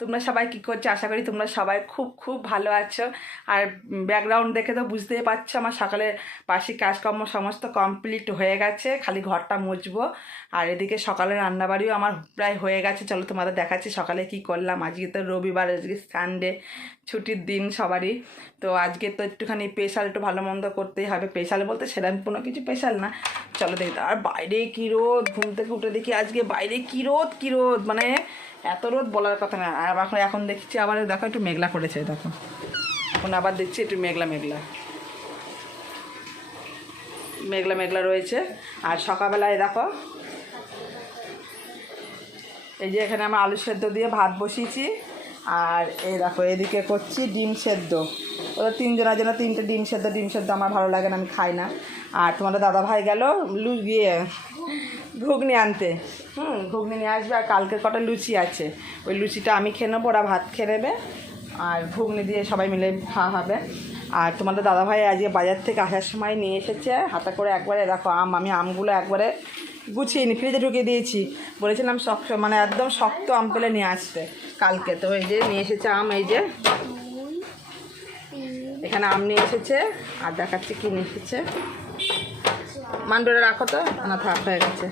তোমরা সবাই কী করছো? আশা করি তোমরা সবাই খুব খুব ভালো আছো। আর ব্যাকগ্রাউন্ড দেখে তো বুঝতেই পারছো আমার সকালে বার্ষিক কাজকর্ম সমস্ত কমপ্লিট হয়ে গেছে, খালি ঘরটা মুছবো। আর এদিকে সকালে রান্নাবাড়িও আমার প্রায় হয়ে গেছে। চলো তোমাদের দেখাচ্ছি সকালে কি করলাম। আজকে তো রবিবার, আজকে সানডে, ছুটির দিন সবারই। তো আজকে তো একটুখানি স্পেশাল, একটু ভালো মন্দ করতেই হবে। স্পেশাল বলতে সেরকম কোনো কিছু স্পেশাল না। চলো দেখতে। আর বাইরে কী রোদ, ঘুম থেকে উঠে দেখি আজকে বাইরে কী রোদ, মানে এত রোদ বলার কথা না। আর এখন দেখছি আবার দেখো একটু মেঘলা করেছে, দেখো এখন আবার দেখছি একটু মেঘলা মেঘলা রয়েছে। আর সকালবেলায় দেখো এই যে এখানে আমরা আলু সেদ্ধ দিয়ে ভাত বসিয়েছি। আর এই দেখো এদিকে করছি ডিম সেদ্ধ। ওদের তিনজনের জন্য তিনটে ডিম সেদ্ধ আমার ভালো লাগে না, আমি খাই না। আর তোমাদের দাদাভাই গেল ঘুগনি আনতে। ঘুগনি নিয়ে আসবে। আর কালকে কটা লুচি আছে, ওই লুচিটা আমি খেয়ে নেবো, ওরা ভাত খেয়ে নেবে। আর ঘুগনি দিয়ে সবাই মিলে খাওয়া হবে। আর তোমাদের দাদাভাই আজকে বাজার থেকে আসার সময় নিয়ে এসেছে হাতে করে একবারে দেখো আমি আমগুলো একবারে গুছিয়ে নি, ফ্রিজে ঢুকিয়ে দিয়েছি। বলেছিলাম শক্ত, মানে একদম শক্ত আম পেলে নিয়ে আসতে কালকে। তো এই যে নিয়ে এসেছে আম, এই যে এখানে আম নিয়ে এসেছে। আর দেখাচ্ছি কী নিয়ে এসেছে। মান্ডরে রাখো তো, না থাক হয়ে গেছে।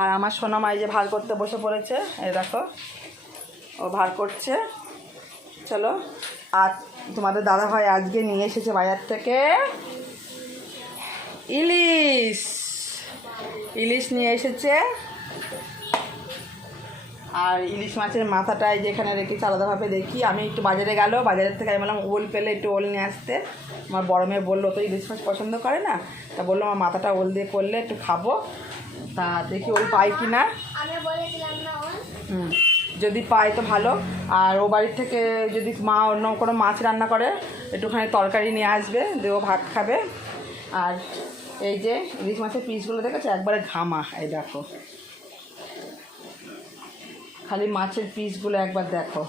আর আমার সোনামা এই যে ভার করতে বসে পড়েছে, এই দেখো ও ভার করছে। চলো। আর তোমাদের দাদাভাই আজকে নিয়ে এসেছে বাজার থেকে ইলিশ নিয়ে এসেছে। আর ইলিশ মাছের মাথাটাই যেখানে রেখেছি আলাদাভাবে দেখি। আমি একটু বাজারে বাজারের থেকে আমি বললাম ওল পেলে একটু ওল নিয়ে আসতে। আমার বড় মেয়ে বললো তো ইলিশ মাছ পছন্দ করে না, তা বললো আমার মাথাটা ওল দিয়ে করলে একটু খাবো। তা দেখি ওল পাই কি না। যদি পাই তো ভালো। আর ও বাড়ির থেকে যদি মা অন্য কোনো মাছ রান্না করে একটুখানি তরকারি নিয়ে আসবে, দিয়ে ও ভাত খাবে। আর এই যে ইলিশ মাছের পিসগুলো দেখেছো একবারে ঘামা, এই দেখো খালি মাছের পিসগুলো একবার দেখো।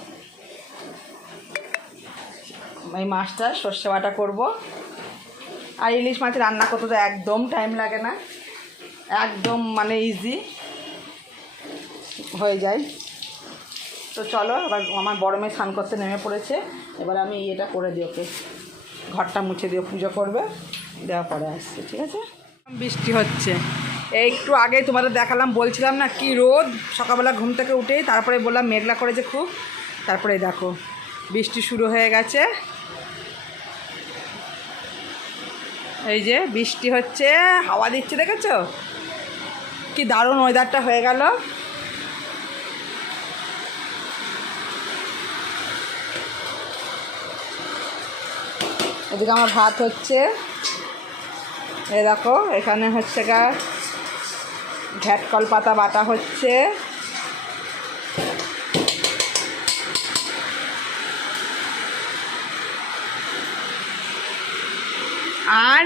এই মাছটা সর্ষে বাটা করবো। আর ইলিশ মাছ রান্না করতে তো একদম টাইম লাগে না, একদম মানে ইজি হয়ে যায়। তো চলো এবার আমার বড় মেয়ে স্নান করতে নেমে পড়েছে। এবার আমি এটা করে দিই, ওকে ঘরটা মুছে দিয়ে পুজো করবে, দেওয়ার পরে আসছে, ঠিক আছে। বৃষ্টি হচ্ছে, এই একটু আগে তোমাদের দেখালাম, বলছিলাম না কি রোদ। সকালবেলা ঘুম থেকে উঠেই তারপরে বললাম মেঘলা করেছে খুব, তারপরে দেখো বৃষ্টি শুরু হয়ে গেছে। এই যে বৃষ্টি হচ্ছে, হাওয়া দিচ্ছে, দেখেছো কি দারুণ ওয়েদারটা হয়ে গেল। এদিকে আমার ভাত হচ্ছে, এই দেখো এখানে হচ্ছে ঘ্যাটকল পাতা বাটা হচ্ছে। আর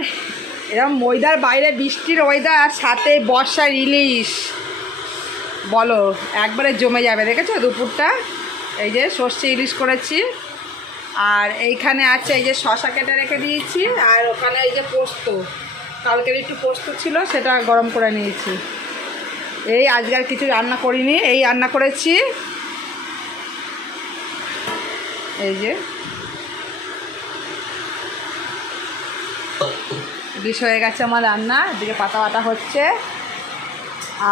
এরকম ওয়েদার, বাইরে বৃষ্টির ওয়েদার, সাথে বর্ষার ইলিশ, বলো একবারে জমে যাবে। দেখেছো দুপুরটা এই যে সর্ষে ইলিশ করেছি। আর এইখানে আছে এই যে শশা কেটে রেখে দিয়েছি। আর ওখানে এই যে পোস্ত, কালকের একটু পোস্ত ছিল সেটা গরম করে নিয়েছি। এই আজকাল কিছু রান্না করিনি, এই রান্না করেছি। এই যে ডিশ হয়ে গেছে আমার রান্না, এদিকে পাতা বাটা হচ্ছে।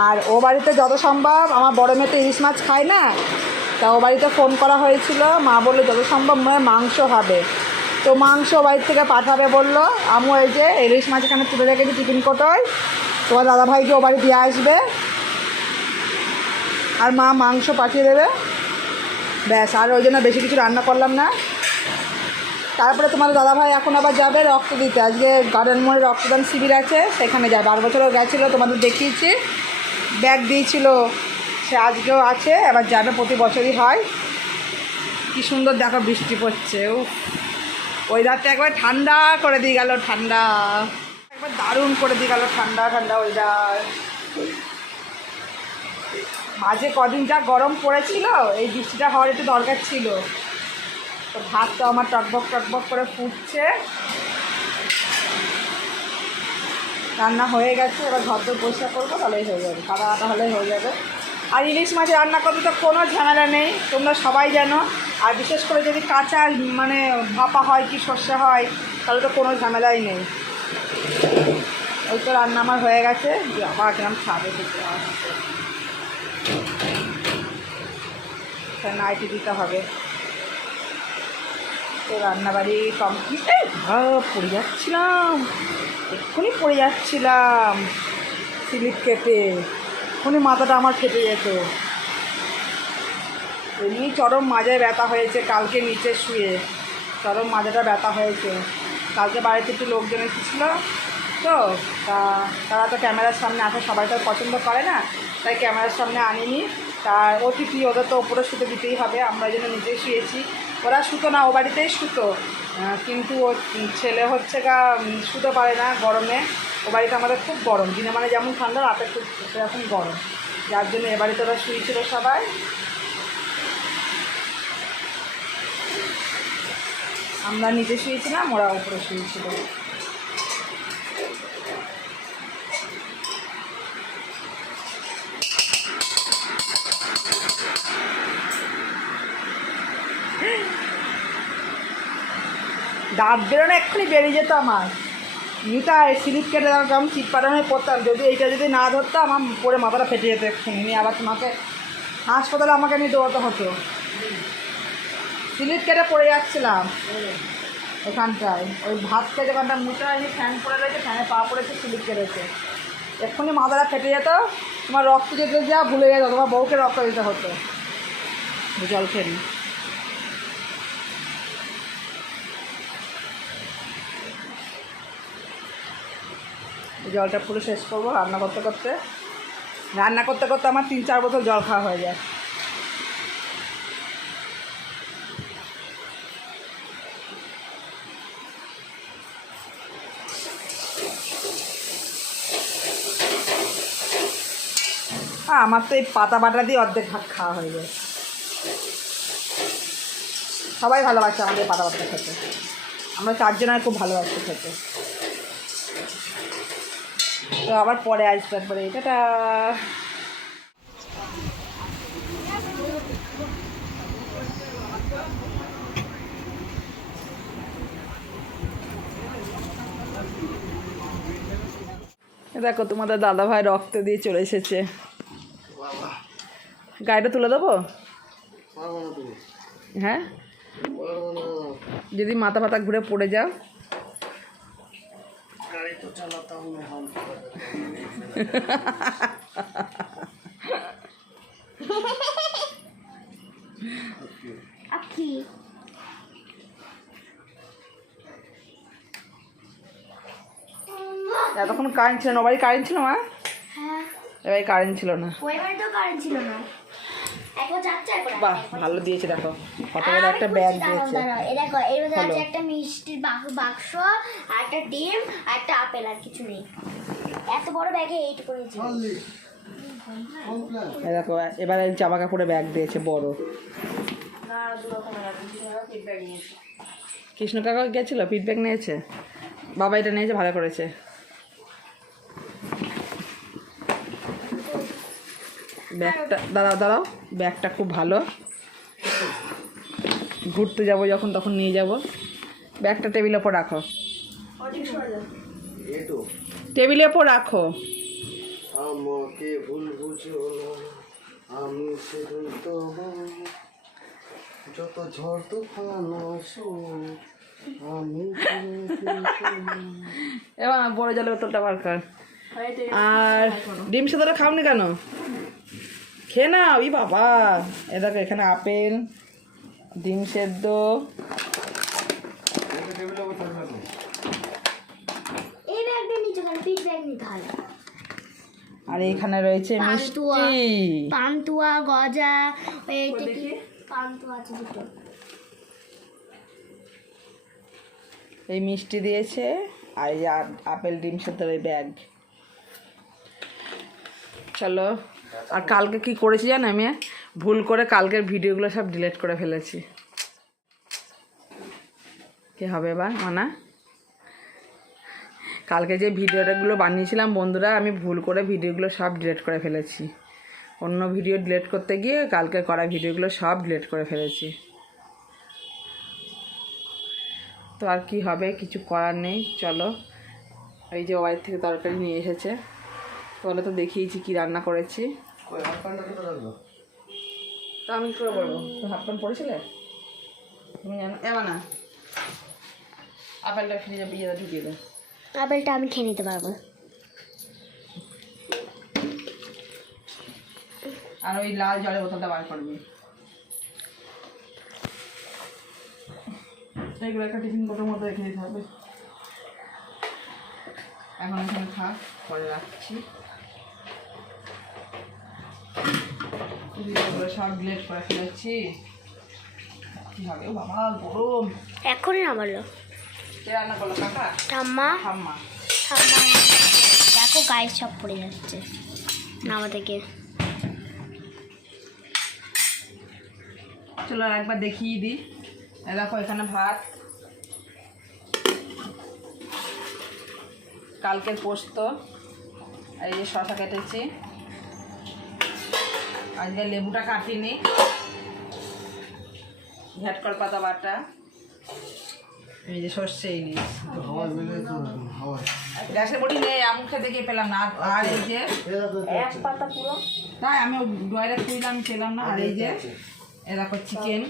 আর ও বাড়িতে যত সম্ভব, আমার বড় মেয়ে তো ইলিশ মাছ খায় না, তা ও বাড়িতে ফোন করা হয়েছিল, মা বললো যত সম্ভব মাংস হবে, তো মাংস বাড়ির থেকে পাঠাবে বললো। আমিও এই যে ইলিশ মাছ এখানে তুলে রেখেছি টিফিন কোটোয়, তোমার দাদাভাইকে ও বাড়ি দিয়ে আসবে, আর মা মাংস পাঠিয়ে দেবে, ব্যাস। আর ওই জন্য বেশি কিছু রান্না করলাম না। তারপরে তোমার দাদাভাই এখন আবার যাবে রক্ত দিতে, আজকে গার্ডেন মোড়ে রক্তদান শিবির আছে, সেখানে যাবে। 8 বছরও গেছিলো, তোমাদের দেখিয়েছি, ব্যাগ দিয়েছিল, সে আজকেও আছে, এবার যাবে, প্রতি বছরই হয়। কি সুন্দর দেখো বৃষ্টি পড়ছে, ওয়েদারটা একবার ঠান্ডা করে দিয়ে গেল, ঠান্ডা একবার দারুণ করে দিয়ে গেল, ঠান্ডা ওয়েদার। মাঝে কদিন যা গরম পড়েছিল, এই বৃষ্টিটা হওয়ার একটু দরকার ছিল। তো ভাত তো আমার টকবক করে ফুটছে, রান্না হয়ে গেছে। এবার ঘর তো পরিষ্কার করবো, তাহলেই হয়ে যাবে, সাদা আটা হলেই হয়ে যাবে। আর ইলিশ মাছ রান্না করতে তো কোনো ঝামেলা নেই, তোমরা সবাই জানো। আর বিশেষ করে যদি কাঁচা মানে ভাপা হয় কি সর্ষে হয়, তাহলে তো কোনো ঝামেলাই নেই। ওই তো রান্না আমার হয়ে গেছে, আবার গ্রাম ছাদে থেকে আসছে, নাইটি দিতে হবে। তো রান্নাবাড়ি কমপ্লিট। পড়ে যাচ্ছিলাম, এক্ষুনি পড়ে যাচ্ছিলাম স্লিপ কেটে, এক্ষুনি মাথাটা আমার ফেটে যেত। এমনি চরম মাজায় ব্যথা হয়েছে, কালকে নিচে শুয়ে চরম মাজাটা ব্যথা হয়েছে। কালকে বাড়িতে একটু লোকজন এসেছিলো তো, তারা তো ক্যামেরার সামনে আসা সবাই তো পছন্দ করে না, তাই ক্যামেরার সামনে আনিনি। তার অতিথি, ওদের তো ওপরে শুতে দিতেই হবে, আমরা যেন নিজে শুয়েছি। ওরা শুতো না, ও বাড়িতেই শুতো, কিন্তু ও ছেলে হচ্ছে শুতে পারে না গরমে। ও বাড়িতে আমাদের খুব গরম, দিনে মানে যেমন ঠান্ডা, রাতে খুব সেরকম গরম, যার জন্য এ বাড়িতে ওরা শুয়েছিল সবাই। আমরা নিচে শুয়েছিলাম, ওরা উপরে শুয়েছিল। দাঁত বেরোনো এক্ষুনি বেরিয়ে যেত আমার। নিতাই স্লিপ কেটে আমি চিট পাটানো পড়তাম, যদি এইটা যদি না ধরতাম আমার পরে মাথাটা ফেটে যেত এক্ষুনি, নিয়ে আবার তোমাকে হাসপাতালে আমাকে নিয়ে দৌড়াতে হতো। স্লিপ কেটে পড়ে যাচ্ছিলাম এখানটায়, ওই ভাত খেয়ে যেখানটা মুখে হয়নি, ফ্যান পড়ে রয়েছে, ফ্যানে পা পড়েছে, স্লিপ কেটেছে, এক্ষুনি মাথাটা ফেটে যেত। তোমার রক্ত যেতে যা ভুলে যেত, তোমার বউকে রক্ত দিতে হতো। জল খেয়ে নি। জলটা পুরো শেষ করবো রান্না করতে করতে। রান্না করতে করতে আমার 3-4 বোতল জল খাওয়া হয়ে যায়। আমার তো এই পাতা বাটা দিয়ে অর্ধেক ভাত খাওয়া হয়ে যায়। সবাই ভালোবাসে আমাদের পাতা বাটা খেতে, আমরা 4 জনের খুব ভালোবাসি খেতে। তো আবার পরে আসবে, একবারে এটা দেখো তোমাদের দাদাভাই রক্ত দিয়ে চলে এসেছে। গাড়িটা তুলে দেবো? হ্যাঁ, যদি মাথা ফাতা ঘুরে পড়ে যাও। গাড়ি তো চালাতা হুঁ मैं हम আকি এতক্ষণ কারেন্ট ছিল না, বাড়ি কারেন্ট ছিল মা? হ্যাঁ, এবার কারেন্ট ছিল না, ওই বাড়ি তো কারেন্ট ছিল না। বাহ, ভালো দিয়েছে, দেখো কত বড় একটা ব্যাগ দিয়েছে। এই দেখো, এর মধ্যে আছে একটা মিষ্টির বাক্স, আর একটা ডিম, আর একটা আপেল, আর কিছু নেই। এত বড় ব্যাগে এইট করেছে। এই দেখো, এবার জামা কাপড়ের ব্যাগ দিয়েছে বড়। কৃষ্ণ কাকা গেছিল, ফিডব্যাক নিয়েছে, বাবা এটা নিয়েছে, ভালো করেছে। ব্যাগটা দাঁড়াও, ব্যাগটা খুব ভালো, ঘুরতে যাব যখন তখন নিয়ে যাব। ব্যাগটা টেবিলের ওপর রাখো, টেবিলের ওপর রাখো। আমাকে ভুল বুঝো আমি যত ঝড় তুফান আমি এবার বড় জলের বোতলটা বার কর। আর ডিম সেদ্ধটা খাওনি কেন? খেয়ে নাও। ই বাবা, এ দেখো এখানে আপেল, ডিম সেদ্ধ, আর এইখানে রয়েছে মিষ্টি, পান্তুয়া, গজা, এই মিষ্টি দিয়েছে, আর এই আপেল ডিম সেদ্ধর এই ব্যাগ। চলো, আর কালকে কি করেছি জানো, আমি ভুল করে কালকের ভিডিওগুলো সব ডিলিট করে ফেলেছি। কি হবে এবার মানা? কালকে যে ভিডিওগুলো বানিয়েছিলাম বন্ধুরা, আমি ভুল করে ভিডিওগুলো সব ডিলিট করে ফেলেছি। অন্য ভিডিও ডিলিট করতে গিয়ে কালকে করা ভিডিওগুলো সব ডিলিট করে ফেলেছি। তো আর কি হবে, কিছু করার নেই। চলো, এই যে বাড়ির থেকে তরকারি নিয়ে এসেছে, বলে তো দেখিয়েছি কি রান্না করেছি। তো আমি কী করে বলবো, তো হাফ প্যান্ট পরেছিলে তুমি জানো। এবার না আপেলটা ফ্রিজে পিজে ঢুকিয়ে দেয়। আপেলটা আমি খেয়ে নিতে পারবো। আর ওই লাল জলের বোতলটা বার করবি। এইগুলো একটা টিফিন কোটোর মধ্যে রেখে দিতে হবে। এখন এখানে থাক, পরে রাখছি। ভিডিওগুলো সব ডিলিট করে ফেলেছি। কি হবে, ও বাবা গরম। এখনই নামালো। কে রান্না করলো? কাকা? ঠাম্মা। ঠাম্মা। ঠাম্মা দেখো গায়ে সব পড়ে যাচ্ছে নামা থেকে। চলো একবার দেখিয়ে দিই। দেখো এখানে ভাত, কালকের পোস্ত, আর এই যে শসা কেটেছি, আজকে লেবুটা কাটিনি, ঝাটকর পাতা বাটা, এই যে সর্ষে ইলিশ। গ্যাসের বড়ি নেই, আমি খেতে গিয়ে পেলাম না। আর এই যে এক পাতা পুরো, তাই আমি ডয়ারে খুঁজলাম, আমি পেলাম না। আর এই যে এ দেখো চিকেন,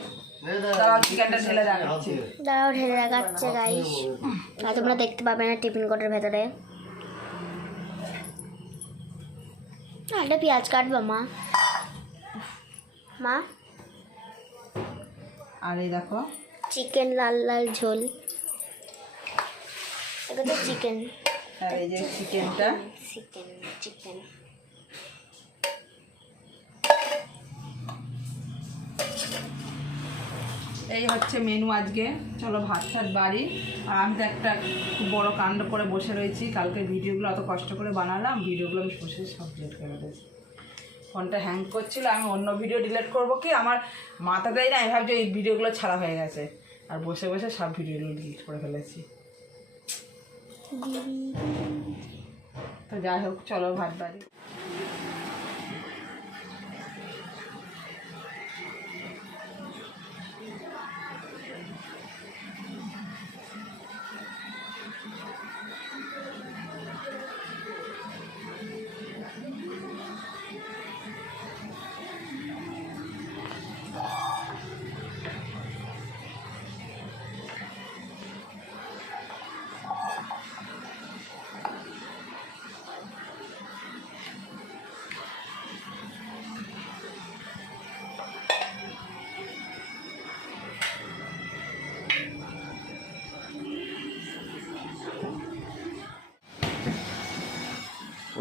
তারাও চিকেনটা ঢেলে রাখছি। দাঁড়াও ঢেলে রাখাচ্ছে গাইস, আর তোমরা দেখতে পাবে না টিফিন কোটের ভেতরে। একটা পেঁয়াজ কাটবা মা। মা, আর এই দেখো চিকেন লাল লাল ঝোল, এটা তো চিকেন। আর এই যে চিকেনটা, চিকেন চিকেন এই হচ্ছে মেনু আজকে। চলো ভাত টাত বাড়ি। আর আমি তো একটা খুব বড় কাণ্ড করে বসে রয়েছি। কালকে ভিডিওগুলো অত কষ্ট করে বানালাম, ভিডিওগুলো আমি বসে সব ডিলিট করে দিয়েছি। ফোনটা হ্যাং করছিল, আমি অন্য ভিডিও ডিলিট করবো কি, আমার মাথাটাই না, আমি ভাবছি এই ভিডিওগুলো ছাড়া হয়ে গেছে। আর বসে বসে সব ভিডিওগুলো ডিলিট করে ফেলেছি। তো যাই হোক, চলো ভাত বাড়ি।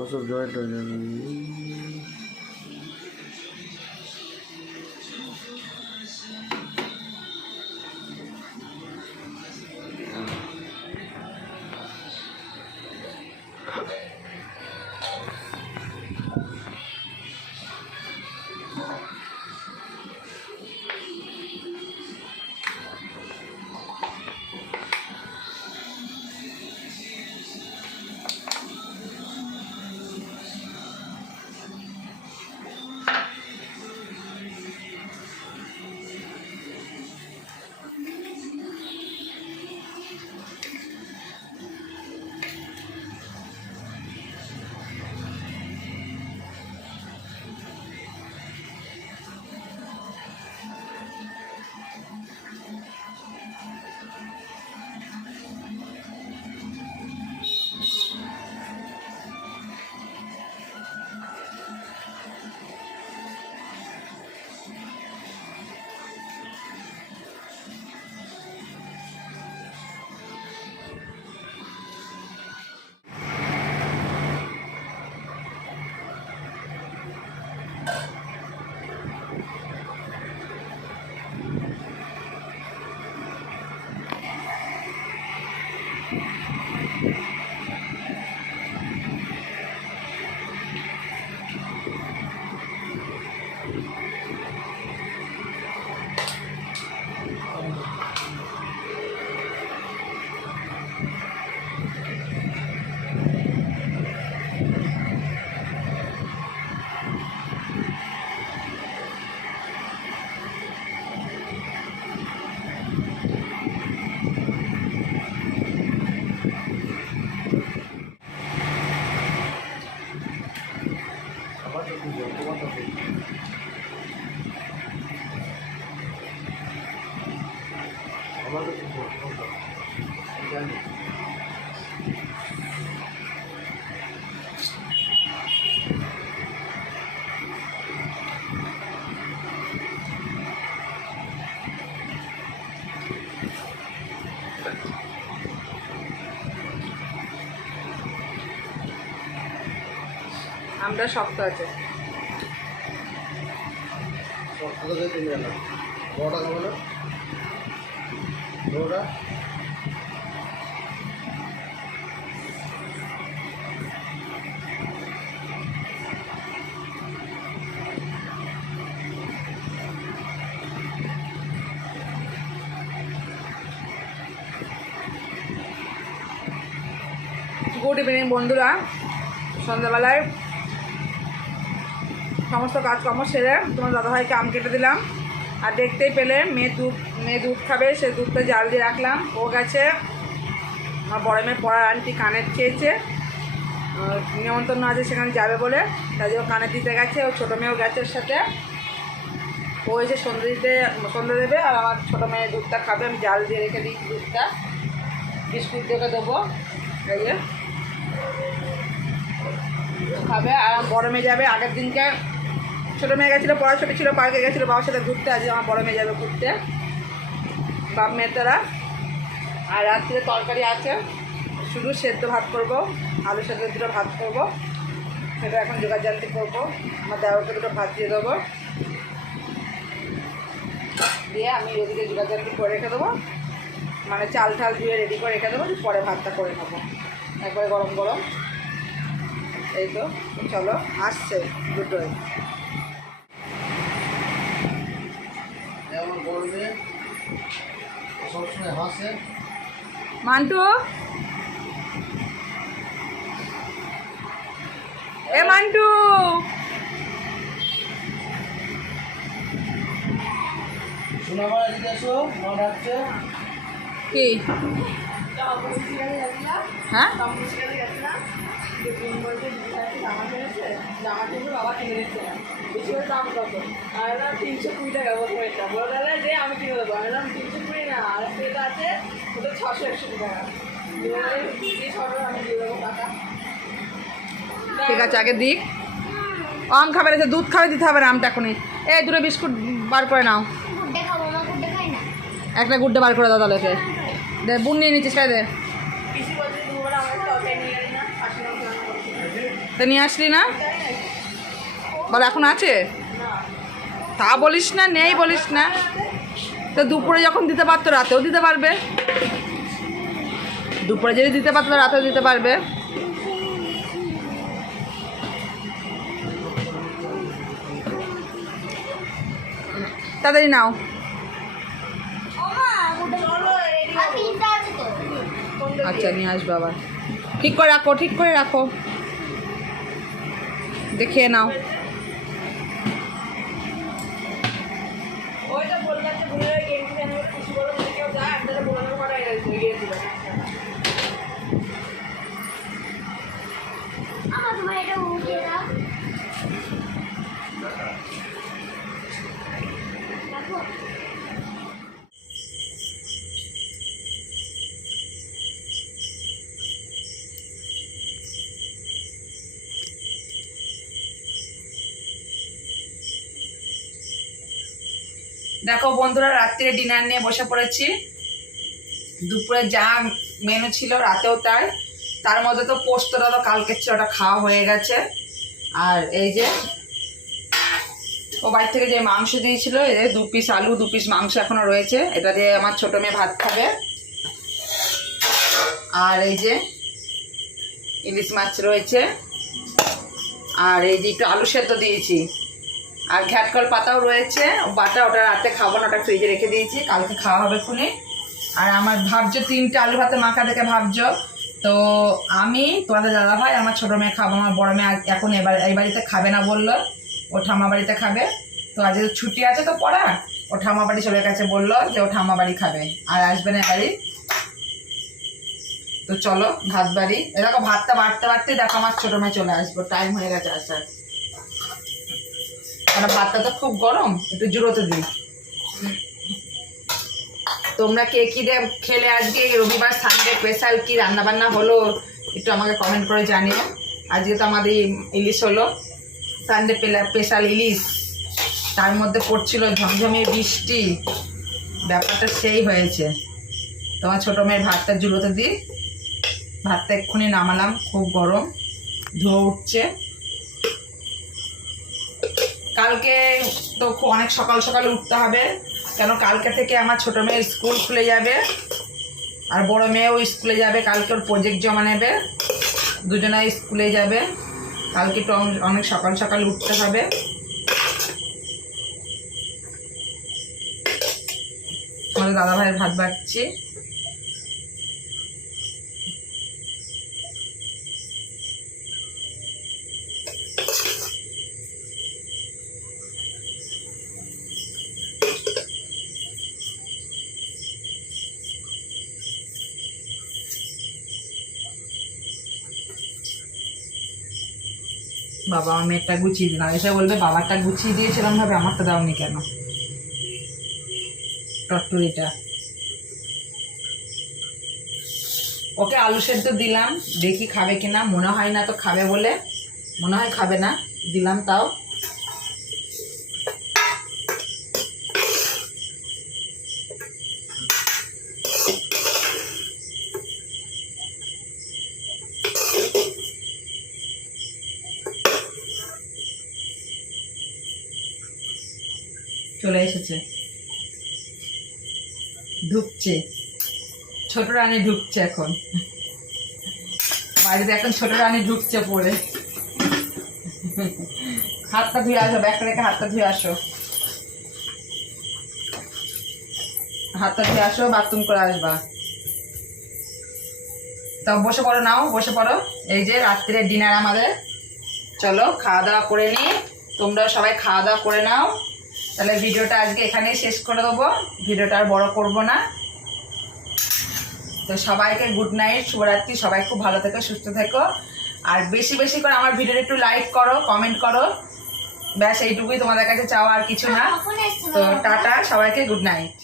ওসব জয়েন্ট হয়ে যাবে। আমটা শক্ত আছে। গুড ইভিনিং বন্ধুরা, সন্ধ্যাবেলায় সমস্ত কাজকর্ম সেরে তোমার দাদাভাইকে আম কেটে দিলাম। আর দেখতেই পেলে মেয়ে দুধ খাবে, সে দুধটা জাল দিয়ে রাখলাম। ও গেছে আমার বড় মেয়ে পড়ার আন্টি কানের চেয়েছে, নিমন্ত্রণ আছে সেখানে যাবে বলে, তাই জন্য কানের দিতে গেছে। ও ছোটো মেয়েও গেছে ওর সাথে। ও এসে সন্ধ্যে দেবে আর আমার ছোটো মেয়ে দুধটা খাবে। আমি জাল দিয়ে রেখে দিই দুধটা, বিস্কুট দিয়ে দেবো, এই যে খাবে। আর আমার বড় মেয়ে যাবে আগের দিনকে, ছোটো মেয়ে গেছিলো পড়া ছোটো ছিল, পার্কে গেছিলো বাবার সাথে ঘুরতে। আজকে আমার বড় মেয়ে যাবে ঘুরতে, বাপ মেয়ের তারা। আর রাত্রে তরকারি আছে, শুধু সেদ্ধ ভাত করবো, আলু সেদ্ধ দুটো ভাত করবো, সেটা এখন জোগাড় জানতে করবো। আমার দেওয়াকে দুটো ভাত দিয়ে দেবো, দিয়ে আমি ওদিকে জোগাড় জানতে করে রেখে দেবো, মানে চাল ঠাল ধুয়ে রেডি করে রেখে দেবো, পরে ভাতটা করে নেবো একবারে গরম গরম। এই তো চলো, আসছে দুটোই। মান্টু, এ মান্টু, কি হ্যাঁ জামা কিনবো, বাবা কিনে দিচ্ছে না, বেশি করে দাম কত? আর 320 টাকা বলতে এটা বলে দাদা যে আমি কিনে দেবো। আমি 320 না, আর সেটা আছে ওটা 600-100 টাকা, আমি দিয়ে দেবো টাকা। ঠিক আছে, আগে দিক। আম খাবে না, দুধ খাবে, দিতে হবে না আমটা এখনই। এই দুটো বিস্কুট বার করে নাও, একটা গুড্ডে বার করে দাও তাহলে। দে বুন নিয়ে নিচ্ছিস, খাই দে। তা নিয়ে আসলি না বল, এখন আছে তা বলিস না, নেই বলিস না। তো দুপুরে যখন দিতে পারতো রাতেও দিতে পারবে, দুপুরে যদি দিতে পারতো রাতেও দিতে পারবে। তাড়াতাড়ি নাও। আচ্ছা নিয়ে আসবো আবার, ঠিক করে রাখো, ঠিক করে রাখো, দেখিয়ে নাও। দেখো বন্ধুরা, রাত্রে ডিনার নিয়ে বসে পড়েছি। দুপুরে যা মেনু ছিল রাতেও তাই, তার মধ্যে তো পোস্তটা তো কালকের ছিল, ওটা খাওয়া হয়ে গেছে। আর এই যে ও বাড়ি থেকে যে মাংস দিয়েছিল, এই যে 2 পিস আলু 2 পিস মাংস এখনো রয়েছে, এটা দিয়ে আমার ছোটো মেয়ে ভাত খাবে। আর এই যে ইলিশ মাছ রয়েছে, আর এই যে একটু আলু সেদ্ধ দিয়েছি, আর ঘ্যাটকল পাতাও রয়েছে বাটা, ওটা রাতে খাবো না, ওটা ফ্রিজে রেখে দিয়েছি, কালকে খাওয়া হবে খুনি। আর আমার ভাবছো 3টে আলু ভাতে মাখা দেখে ভাবছো, তো আমি তোমাদের দাদা ভাই আমার ছোটো মেয়ে খাবো। আমার বড় মেয়ে এখন এই বাড়িতে খাবে না বললো, ও ঠাম্মা বাড়িতে খাবে। তো আজ ছুটি আছে তো পড়া, ও ঠাম্মা বাড়ি চলে গেছে, বললো যে ও ঠাম্মা বাড়ি খাবে, আর আসবে না বাড়ি। তো চলো ভাত বাড়ি, এরকম ভাতটা বাড়তে বাড়তেই দেখো আমার ছোটো মেয়ে চলে আসবো, টাইম হয়ে গেছে আসার। কারণ ভাতটা তো খুব গরম, একটু জুড়োতে দিই। তোমরা কে কি দিয়ে খেলে আজকে রবিবার সানডে স্পেশাল কি রান্না বান্না হলো একটু আমাকে কমেন্ট করে জানিও। আজকে তো আমাদের ইলিশ হলো, সানডে স্পেশাল ইলিশ, তার মধ্যে পড়ছিল ঝমঝমে বৃষ্টি, ব্যাপারটা সেই হয়েছে। তোমার ছোটো মেয়ের ভাতটা জুড়োতে দিই, ভাতটা এক্ষুনি নামালাম, খুব গরম, ধোয়া উঠছে। কালকে তো অনেক সকাল সকাল উঠতে হবে, কেন কালকে থেকে আমার ছোটো মেয়ের স্কুল খুলে যাবে, আর বড় মেয়েও স্কুলে যাবে। কালকে ওর প্রজেক্ট জমা নেবে, দুজনাই স্কুলে যাবে। কালকে তো অনেক সকাল সকাল উঠতে হবে। আমাদের দাদা ভাইয়ের ভাত বাড়ছি। বাবা আমার মেয়েরটা গুছিয়ে দিলাম, এসে বলবে বাবারটা গুছিয়ে দিয়েছিলাম ভাবে আমারটা দাওনি কেন। টট্টুরিটা ওকে আলু সেদ্ধ দিলাম, দেখি খাবে কিনা, মনে হয় না তো খাবে বলে, মনে হয় খাবে না, দিলাম তাও। চলে এসেছে, ঢুকছে, ছোট রানী ঢুকছে এখন বাড়িতে, এখন ছোট রানী ঢুকছে পড়ে। হাতটা ধুয়ে আসো, ব্যাগটা রেখে হাতটা ধুয়ে আসো, হাতটা ধুয়ে আসো, বাথরুম করে আসবা। তাও বসে পড়ো, নাও বসে পড়ো। এই যে রাত্রে ডিনার আমাদের, চলো খাওয়া দাওয়া করে নিই, তোমরা সবাই খাওয়া দাওয়া করে নাও। তাহলে ভিডিওটা আজকে এখানেই শেষ করে দেবো, ভিডিওটা আর বড় করবো না। তো সবাইকে গুড নাইট, শুভরাত্রি, সবাই খুব ভালো থেকো, সুস্থ থেকো, আর বেশি বেশি করে আমার ভিডিওটা একটু লাইক করো, কমেন্ট করো, ব্যাস এইটুকুই তোমাদের কাছে চাওয়া, আর কিছু না। তো টাটা, সবাইকে গুড নাইট।